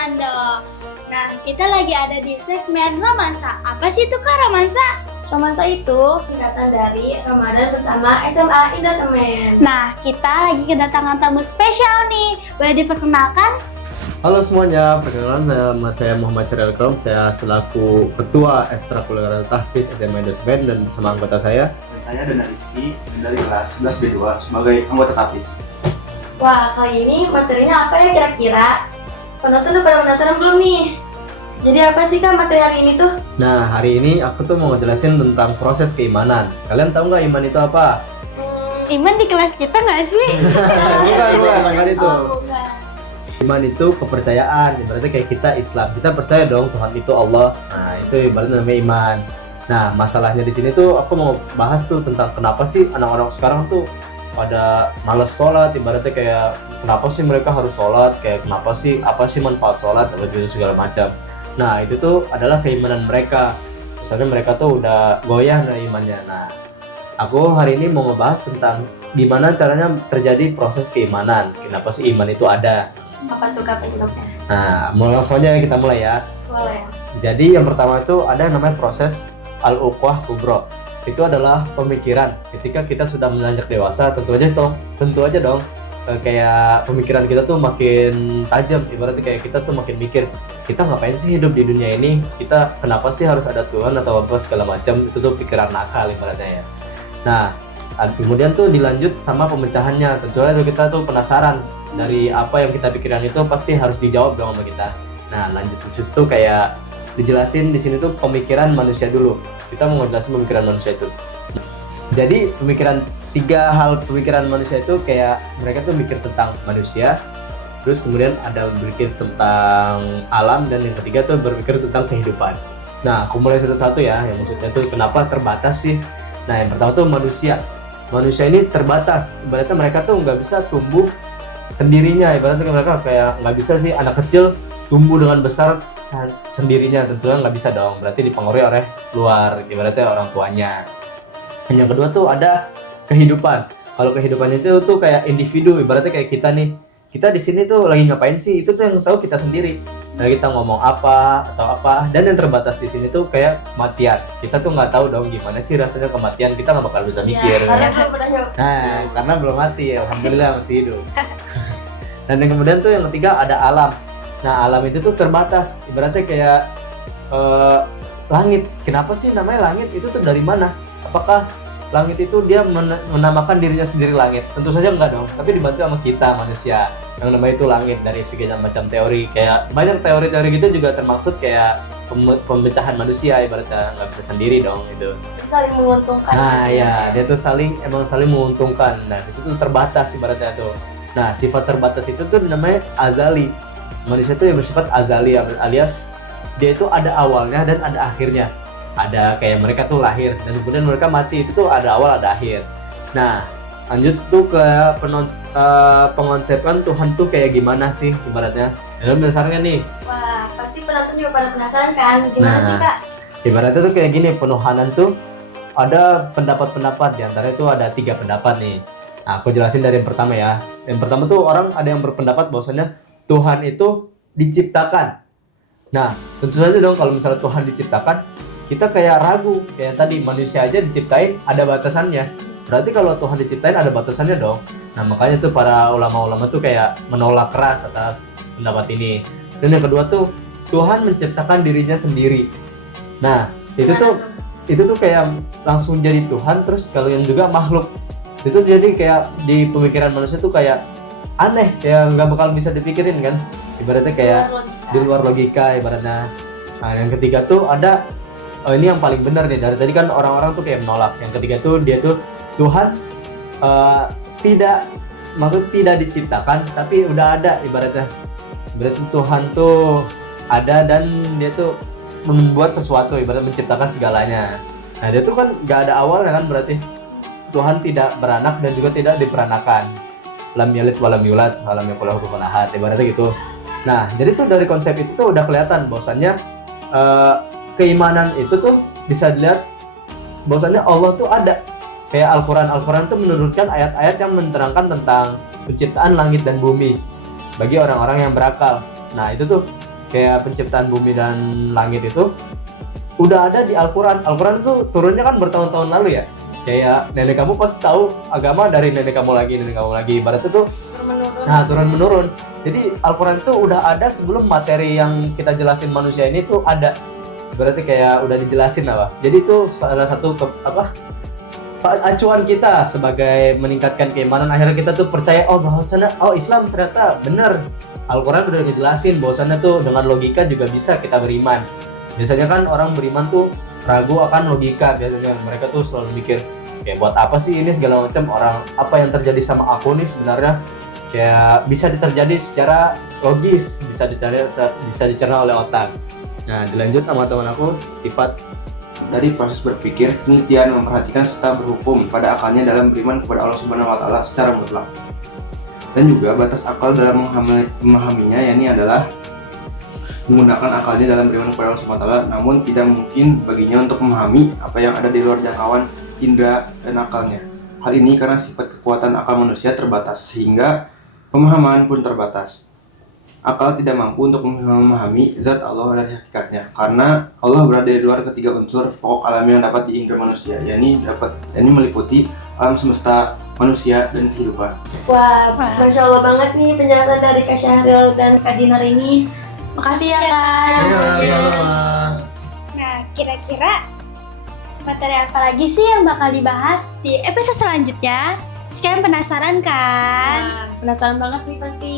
jangan dong. Nah, kita lagi ada di segmen romansa. Apa sih itu Kak romansa? Romansa itu singkatan dari Ramadan bersama SMA Indah Semen. Nah, kita lagi kedatangan tamu spesial nih. Boleh diperkenalkan? Halo semuanya, perkenalkan nama saya Muhammad Syariel Krom. Saya selaku Ketua Ekstrakurikuler Tahfiz SMA Indah Semen dan bersama anggota saya. Dan saya Dana Rizky dari kelas 11 B2 sebagai anggota Tahfiz. Wah, kali ini materinya apa ya kira-kira? Penonton udah pada penasaran belum nih? Jadi apa sih Kak materi hari ini tuh? Nah, hari ini aku tuh mau ngejelasin tentang proses keimanan. Kalian tahu nggak iman itu apa? Iman di kelas kita nggak sih? bukan itu. Bukan. Iman itu kepercayaan, ibaratnya kayak kita Islam. Kita percaya dong Tuhan itu Allah. Nah, itu ibaratnya namanya iman. Nah, masalahnya di sini tuh aku mau bahas tuh tentang kenapa sih anak-anak sekarang tuh pada males sholat, ibaratnya kayak kenapa sih mereka harus sholat, kayak kenapa sih, apa sih manfaat sholat, atau segala macam. Nah, itu tuh adalah keimanan mereka. Misalnya mereka tuh udah goyah dari imannya. Nah, aku hari ini mau ngebahas tentang gimana caranya terjadi proses keimanan. Kenapa sih iman itu ada? Apa tuh Kak penyebabnya? Nah, langsung aja kita mulai ya. Boleh. Jadi yang pertama itu ada yang namanya proses al-uqwah kubro. Itu adalah pemikiran. Ketika kita sudah menanjak dewasa, tentu aja dong kayak pemikiran kita tuh makin tajam. Ibaratnya kayak kita tuh makin mikir, kita ngapain sih hidup di dunia ini? Kita kenapa sih harus ada Tuhan atau apa segala macam? Itu tuh pikiran nakal ibaratnya ya. Nah, kemudian tuh dilanjut sama pemecahannya. Tentu aja kita tuh penasaran dari apa yang kita pikiran itu pasti harus dijawab dong sama kita. Nah, lanjut di situ kayak dijelasin di sini tuh pemikiran manusia dulu. Kita mau ngejelasin pemikiran manusia itu. Jadi tiga hal pemikiran manusia itu kayak mereka tuh mikir tentang manusia, terus kemudian ada berpikir tentang alam, dan yang ketiga tuh berpikir tentang kehidupan. Nah, aku mulai satu-satu ya. Yang maksudnya tuh kenapa terbatas sih? Nah, yang pertama tuh manusia. Manusia ini terbatas. Ibaratnya mereka tuh nggak bisa tumbuh sendirinya. Ibaratnya mereka kayak nggak bisa sih anak kecil tumbuh dengan besar sendirinya, tentunya nggak bisa dong. Berarti dipengaruhi oleh luar, ibaratnya orang tuanya. Dan yang kedua tuh ada kehidupan. Kalau kehidupan itu tuh kayak individu, ibaratnya kayak kita nih. Kita di sini tuh lagi ngapain sih? Itu tuh yang tahu kita sendiri. Nah, kita ngomong apa atau apa. Dan yang terbatas di sini tuh kayak kematian. Kita tuh nggak tahu dong gimana sih rasanya kematian. Kita nggak bakal bisa mikir. Ya, karena belum pernah nyoba. Nah, karena belum mati, alhamdulillah masih hidup. Dan yang kemudian tuh yang ketiga ada alam. Nah, alam itu tuh terbatas. Ibaratnya kayak langit. Kenapa sih namanya langit? Itu tuh dari mana? Apakah langit itu dia menamakan dirinya sendiri langit? Tentu saja enggak dong. Tapi dibantu sama kita manusia. Yang namanya itu langit dari segala macam teori. Kayak banyak teori-teori gitu juga termaksud kayak pemecahan manusia, ibaratnya nggak bisa sendiri dong itu. Saling menguntungkan. Nah, ya, dia tuh emang saling menguntungkan. Nah, itu tuh terbatas ibaratnya tuh. Nah, sifat terbatas itu tuh namanya azali. Manusia itu yang bersifat azali, alias dia itu ada awalnya dan ada akhirnya. Ada kayak mereka tuh lahir dan kemudian mereka mati, itu tuh ada awal ada akhir. Nah, lanjut tuh ke pengonsepan Tuhan tuh kayak gimana sih ibaratnya. Dalam dasarnya nih. Wah, pasti penonton juga pada penasaran kan? Gimana sih Kak? Ibaratnya tuh kayak gini, penuhanan tuh ada pendapat-pendapat, diantaranya tuh ada 3 pendapat nih. Nah, aku jelasin dari yang pertama ya. Yang pertama tuh orang ada yang berpendapat bahwasanya Tuhan itu diciptakan. Nah, tentu saja dong kalau misalnya Tuhan diciptakan, kita kayak ragu. Kayak tadi manusia aja diciptain ada batasannya. Berarti kalau Tuhan diciptain ada batasannya dong. Nah, makanya tuh para ulama-ulama tuh kayak menolak keras atas pendapat ini. Dan yang kedua tuh Tuhan menciptakan dirinya sendiri. Nah, itu tuh kayak langsung jadi Tuhan, terus kalau yang juga makhluk. Itu jadi kayak di pemikiran manusia tuh kayak aneh, kayak nggak bakal bisa dipikirin kan. Ibaratnya kayak di luar logika ibaratnya. Nah, yang ketiga tuh ada ini yang paling benar nih, dari tadi kan orang-orang tuh kayak menolak. Yang ketiga tuh dia tuh Tuhan tidak diciptakan tapi udah ada ibaratnya. Berarti Tuhan tuh ada dan dia tuh membuat sesuatu, ibarat menciptakan segalanya. Nah, dia tuh kan nggak ada awalnya kan, berarti Tuhan tidak beranak dan juga tidak diperanakan. Lam yalid walam yulad walam yakul lahu kufuwan ahad, ibaratnya gitu. Nah, jadi tuh dari konsep itu tuh udah kelihatan bahwasannya keimanan itu tuh bisa dilihat bahwasannya Allah tuh ada. Kayak Al-Quran tuh menurunkan ayat-ayat yang menerangkan tentang penciptaan langit dan bumi bagi orang-orang yang berakal. Nah, itu tuh kayak penciptaan bumi dan langit itu udah ada di Al-Quran. Al-Quran tuh turunnya kan bertahun-tahun lalu ya. Kayak nenek kamu pasti tahu agama dari nenek kamu lagi. Ibaratnya tuh turun menurun. Jadi Al-Quran itu udah ada sebelum materi yang kita jelasin manusia ini tuh ada. Berarti kayak udah dijelasin apa. Jadi itu salah satu acuan kita sebagai meningkatkan keimanan. Akhirnya kita tuh percaya bahwasanya Islam ternyata benar. Al-Quran udah ngejelasin bahwasanya tuh dengan logika juga bisa kita beriman. Biasanya kan orang beriman tuh ragu akan logika. Biasanya mereka tuh selalu mikir kayak buat apa sih ini segala macam, orang apa yang terjadi sama aku nih sebenarnya kayak bisa terjadi secara logis, bisa dicerna oleh otak. Nah, dilanjut sama teman aku, sifat Dari proses berpikir, penelitian, memperhatikan serta berhukum pada akalnya dalam beriman kepada Allah Subhanahu wa taala secara mutlak. Dan juga batas akal dalam memahaminya, yakni adalah menggunakan akalnya dalam beriman kepada Allah Subhanahu wa taala, namun tidak mungkin baginya untuk memahami apa yang ada di luar jangkauan indera dan akalnya. Hal ini karena sifat kekuatan akal manusia terbatas sehingga pemahaman pun terbatas. Akal tidak mampu untuk memahami zat Allah dari hakikatnya, karena Allah berada di luar ketiga unsur pokok alami yang dapat diindra manusia, yakni meliputi alam semesta, manusia, dan kehidupan. Wah, Masya Allah banget nih penjelasan dari Kak Syahril dan Kak Dinar ini. Makasih ya Kak. Nah, kira-kira materi apa lagi sih yang bakal dibahas di episode selanjutnya? Sekarang penasaran kan? Nah, penasaran banget nih pasti.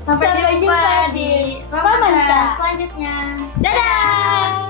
Sampai Sampai jumpa jumpa di di Romansa selanjutnya. Dadah!